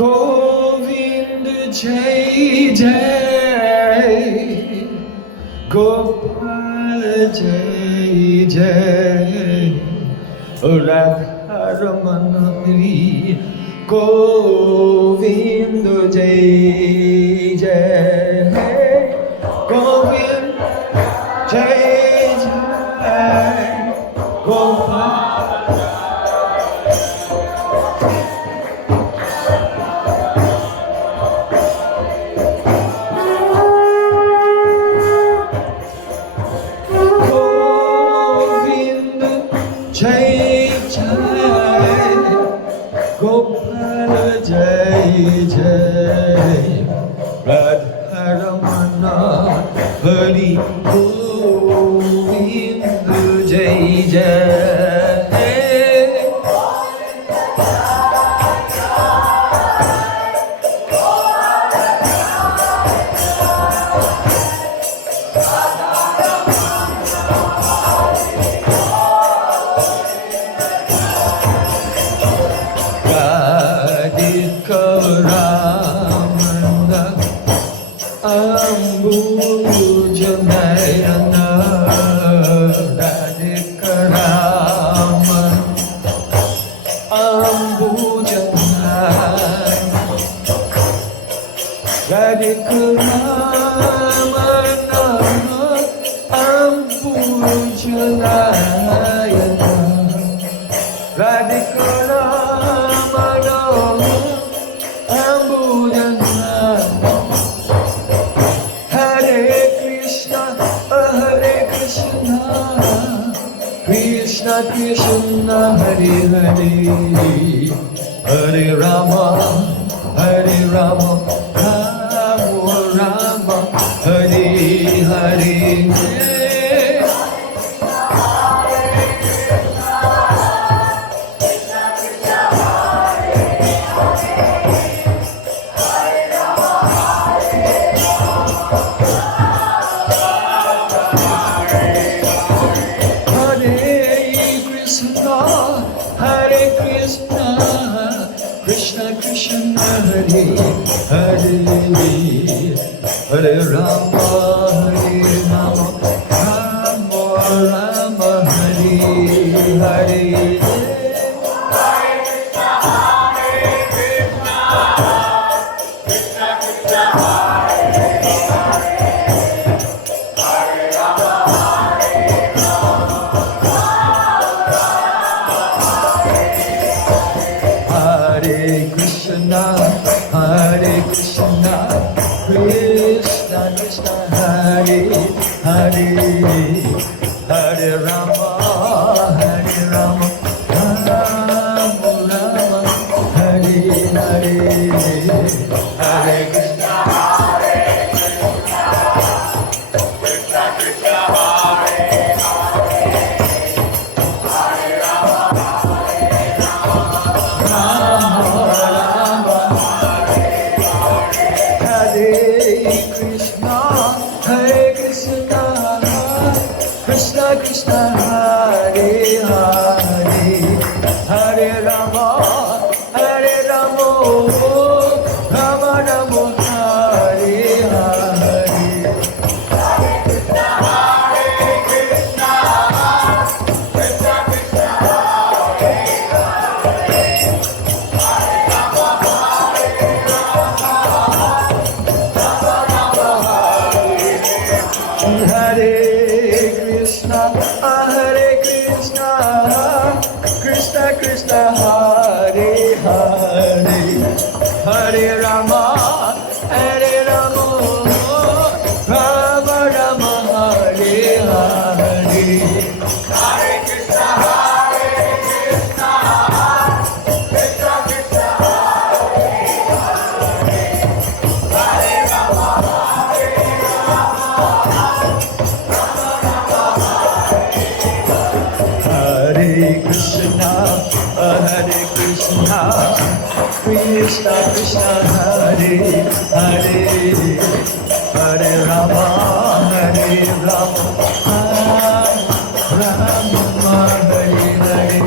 गोविंद जय जय गोपाल जय जय राधा रमन हरि गोविंद जय जय गोविंद जय जय गोपाल जय जय गोपाल जय जय राधा रमन हरि गोविंद जय जय Ramana Ambuja Nayana Radhika Raman Ambuja Nayana Radhika Ramana Ambuja Nayana Radhika Krishna Krishna Hare Hare Hare Rama Hare Rama Rama Rama Hare Hare Krishna Krishna Hare Hare Hare Rama Hare Rama Rama Rama Hare Hare Krishna Krishna Krishna Hare Hare Hare Rama Hare Rama Rama Rama Hare Hare Hare Krishna Krishna Krishna Hare Krishna Krishna Hare Hare Hare Rama Hare Rama Rama Rama Hare Hare Hare Krishna Hare Krishna Krishna Krishna Hare Hare Hare Rama Hare Rama Rama Rama Hare Krishna Hare Krishna Krishna Krishna Hare Hare Hare Rama Hare Rama Rama Rama Hare Hare Hare Krishna Hare Krishna Krishna Krishna Hare Hare Hare Rama Hare Rama Hare Krishna Krishna Krishna Hare Hare Hare Rama Hare Rama Rama Hare Hare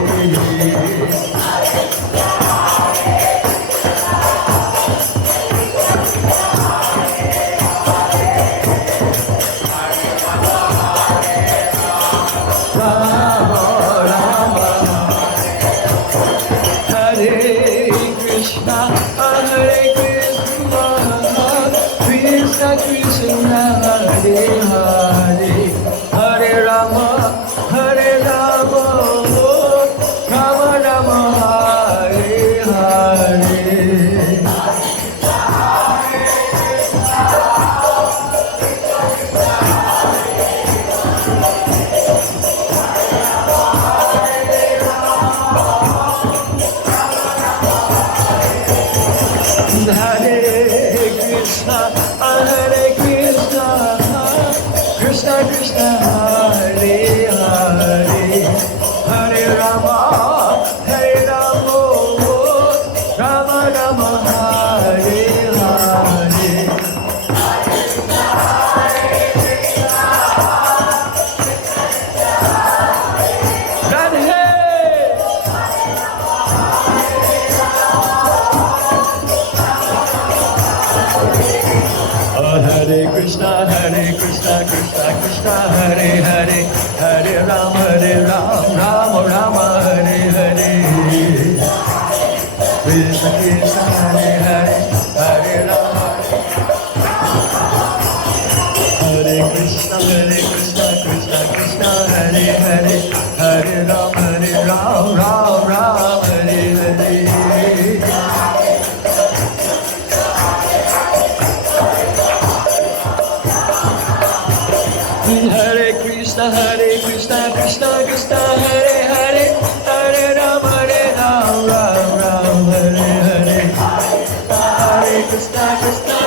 Krishna Krishna Krishna Hare Hare Hare Ram Ram Rama Hare Hare Krishna Krishna Hare Hare Hare Rama Hare Krishna Krishna Krishna Hare Hare Hare Ram Ram Hare Hare Hare Krishna Krishna Krishna Hare Hare Hare Ram Ram Hare Hare Hare Krishna Krishna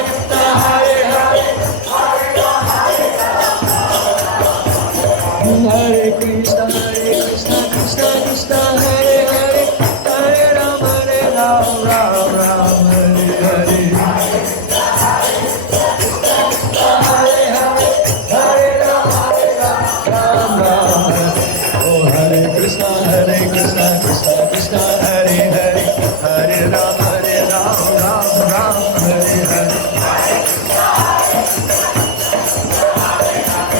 Hare Hare Hare Krishna Krishna Krishna Hare Hare Hare Ram Ram Hare Hare Krishna Krishna Krishna Hare Hare Hare Ram Ram Hare Hare Hare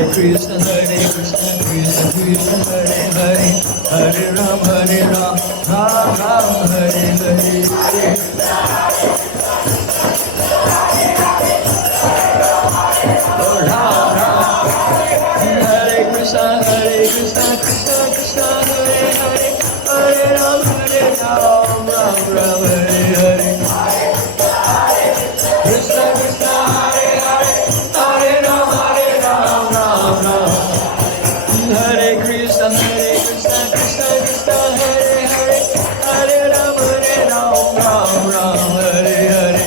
Krishna Krishna Krishna Hare Hare Hare Ram Ram Hare Hare Krishna Krishna Krishna Hare Hare Hare Ram Ram Hare Hare Krishna Krishna Hare Hare Hare Ram Ram Hare Krishna Krishna Krishna Hare Hare Hare Ram Ram Hare Hare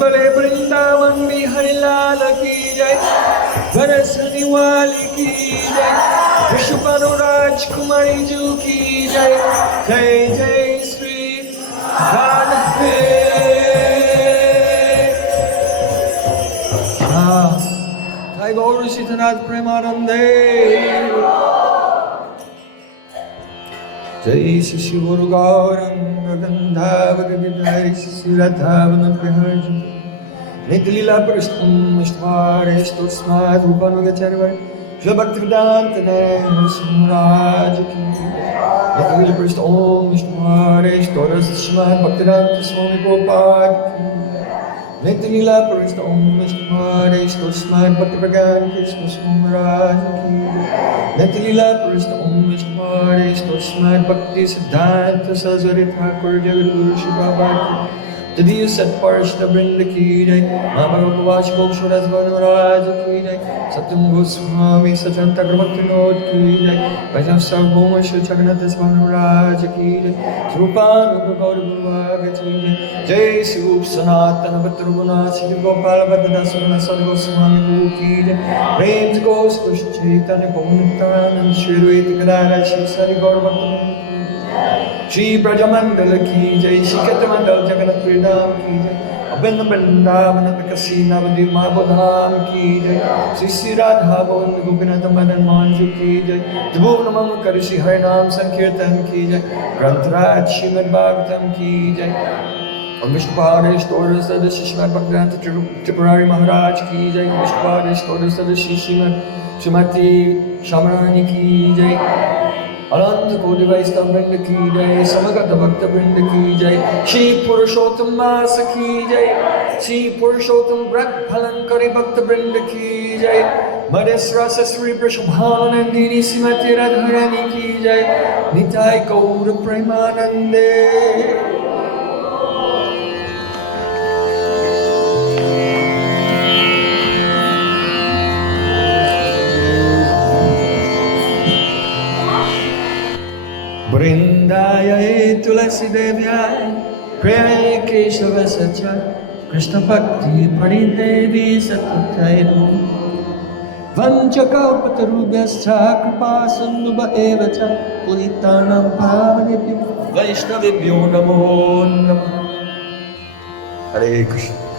बड़े वृंदावन बिहारी लाल की जय, बरसने वाली की जय, विश्वकर्मा राजकुमारी जू की जय, जय जय श्री राधे। जय गौर सीतनाथ प्रेमानंदे, जय श्री गुरु Gaurang गंधावत गिधारी Shri राधावन praharsha नितलीला प्रस्थम स्मारे स्तोस्माद रूपानुगचरवर Shri Bhaktivedanta Maharaj ki Yatha Krishna Om Vishnu Hare Storas Srimad Bhaktivedanta Swami Prabhupada ki Nitya Leela Krishna Om Vishnu Hare Storas Srimad Bhaktivedanta Krishna Maharaj ki Nitya Leela Krishna Om Vishnu Hare Storas Srimad Bhakti Siddhanta Saraswati Thakur Jagadguru Shri Baba ki Tadiya Satparshna Brinda ki jai Mama Bhagavash Gopshuras Maharaj ki jai Satyam Goswami Satanta Gramaktinod ki jai Vaishnav Sarvabhauma Shri Jagannath Maharaj ki jai Srupan Gauri Bhagavad ki jai Jai Surup Sanatana Bhattaruguna Sri Gopala Bhattada Surana Sargoswami Guru ki jai Prem Gos Krishna Chaitanya Pavnitanand Shri Ruita Kadara Shri Sari Gaur Bhattana Shri Brajamandala ki jai, Shri Ketamandal Jagannath Pridam ki jai, Abhinna Vrindavana Vikasi Navadi Mabodham ki jai, Shri Sri Radha Bhavana Gopinath Madan Manju ki jai, Dubhuvna Mama Karishi Harinam Sankirtan ki jai, Grantaraj Srimad Bhagavatam ki jai, Om Vishnu Padesh Todas Sadashi Srimad Bhaktivedanta Tripurari Maharaj ki jai, Om Vishnu Padesh Todas Sadashi Srimati Shamarani ki jai, Ananta Kodi Vaishnava Vrinda ki jai, Samagata Bhakta Vrinda ki jai, Shri Purushottam Masa ki jai, Shri Purushottam Vrat Phalankari Bhakta Vrinda ki jai, Madhya Rasa Sri Prashabhanandini Srimati Radharani ki jai, Nitai Gaura Premanande. Vrindayai Tulasi Devyai Priyai Keshava Sacha Krishna Bhakti Paridevi Satatai Vanchakalpatarubhyascha Kripa Sandubha Evacha Puritanam Pavanebhyo Vaishnavibhyo Namo Namaha Hare Krishna.